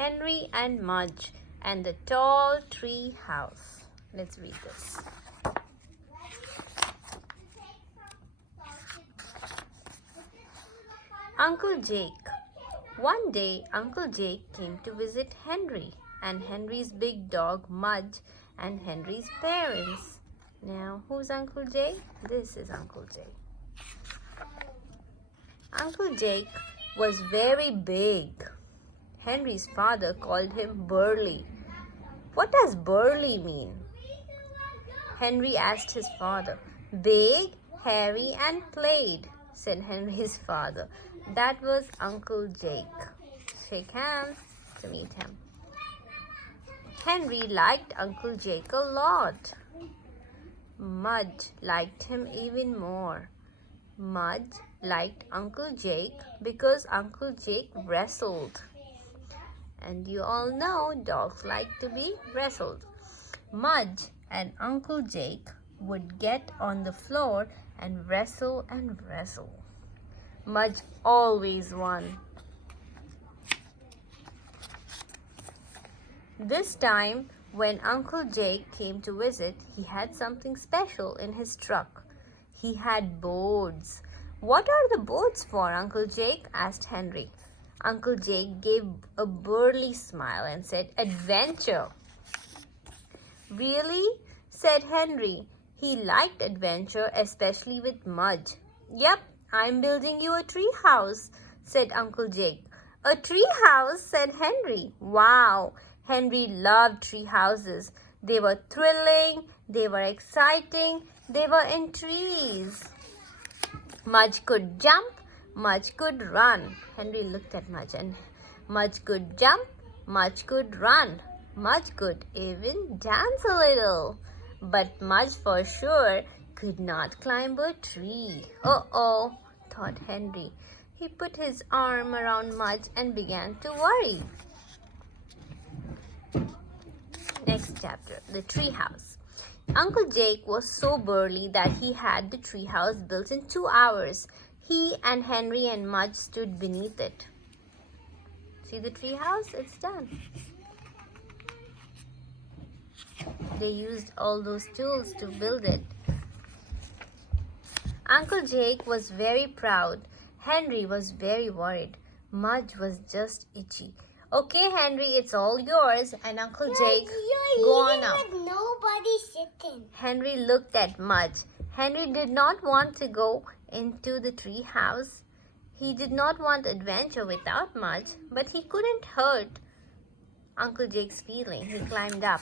Henry and Mudge and the Tall Tree House. Let's read this. Uncle Jake. One day, Uncle Jake came to visit Henry and Henry's big dog Mudge and Henry's parents. Now, who's Uncle Jake? This is Uncle Jake. Uncle Jake was very big. Henry's father called him Burly. What does burly mean? Henry asked his father. Big, hairy, and played, said Henry's father. That was Uncle Jake. Shake hands to meet him. Henry liked Uncle Jake a lot. Mudge liked him even more. Mudge liked Uncle Jake because Uncle Jake wrestled. And you all know dogs like to be wrestled. Mudge and Uncle Jake would get on the floor and wrestle and wrestle. Mudge always won. This time, when Uncle Jake came to visit, he had something special in his truck. He had boards. What are the boards for, Uncle Jake? Asked Henry. Uncle Jake gave a burly smile and said, Adventure. Really? Said Henry. He liked adventure, especially with Mudge. Yep, I'm building you a tree house, said Uncle Jake. A tree house, said Henry. Wow, Henry loved tree houses. They were thrilling, they were exciting, they were in trees. Mudge could jump, Mudge could run. Henry looked at Mudge and Mudge could jump, Mudge could run. Mudge could even dance a little. But Mudge for sure could not climb a tree. Uh-oh, thought Henry. He put his arm around Mudge and began to worry. Next chapter, the tree house. Uncle Jake was so burly that he had the tree house built in 2 hours. He and Henry and Mudge stood beneath it. See the tree house? It's done. They used all those tools to build it. Uncle Jake was very proud. Henry was very worried. Mudge was just itchy. Okay, Henry, it's all yours. And Uncle Jake, go on up. With nobody sitting. Henry looked at Mudge. Henry did not want to go into the tree house. He did not want adventure without Mudge, but he couldn't hurt Uncle Jake's feeling. He climbed up.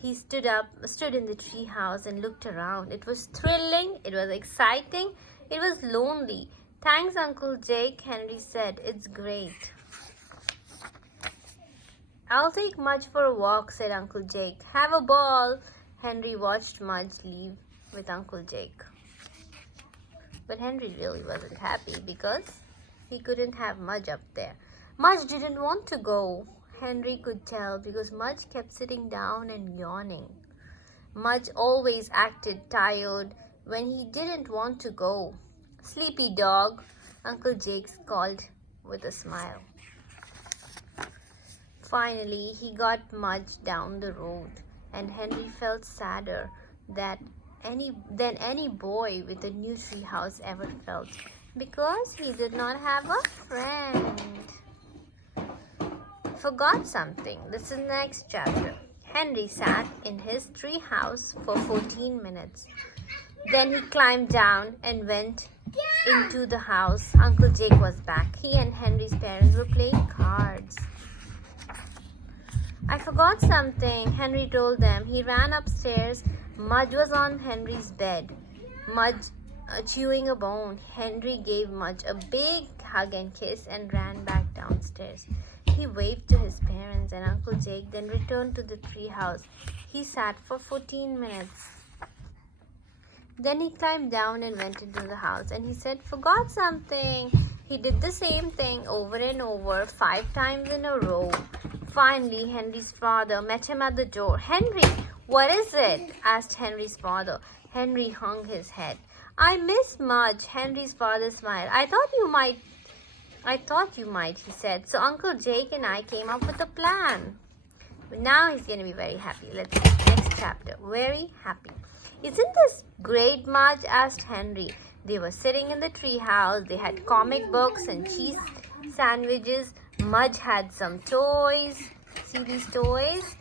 He stood in the tree house and looked around. It was thrilling, it was exciting, it was lonely. Thanks, Uncle Jake, Henry said. It's great. I'll take Mudge for a walk, said Uncle Jake. Have a ball. Henry watched Mudge leave with Uncle Jake. But Henry really wasn't happy because he couldn't have Mudge up there. Mudge didn't want to go. Henry could tell because Mudge kept sitting down and yawning. Mudge always acted tired when he didn't want to go. Sleepy dog, Uncle Jake called with a smile. Finally, he got Mudge down the road, and Henry felt sadder than any boy with a new tree house ever felt, because he did not have a friend. Forgot something. This is the next chapter. Henry sat in his tree house for 14 minutes. Then he climbed down and went into the house. Uncle Jake was back. He and Henry's parents were playing cards. I forgot something, Henry told them. He ran upstairs. Mudge was on Henry's bed. Mudge chewing a bone. Henry gave Mudge a big hug and kiss and ran back downstairs. He waved to his parents and Uncle Jake, then returned to the tree house. He sat for 14 minutes. Then he climbed down and went into the house, and he said, forgot something. He did the same thing over and over, 5 times in a row. Finally, Henry's father met him at the door. Henry, what is it? Asked Henry's father. Henry hung his head. I miss Mudge. Henry's father smiled. I thought you might I thought you might, he said. So Uncle Jake and I came up with a plan. But now he's going to be very happy. Let's see. Next chapter. Very happy. Isn't this great, Mudge? Asked Henry. They were sitting in the tree house. They had comic books and cheese sandwiches. Mudge had some toys. See these toys?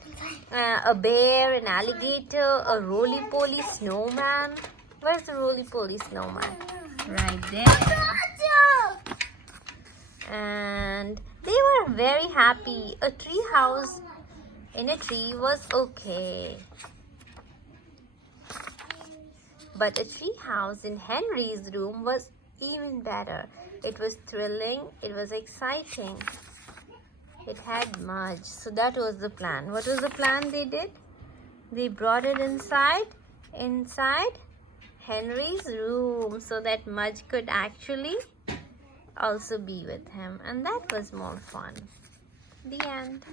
A bear, an alligator, a roly-poly snowman. Where's the roly-poly snowman? Right there. And they were very happy. A tree house in a tree was okay. But a tree house in Henry's room was even better. It was thrilling. It was exciting. It had Mudge. So that was the plan. What was the plan they did? They brought it inside Henry's room so that Mudge could actually also be with him. And that was more fun. The end.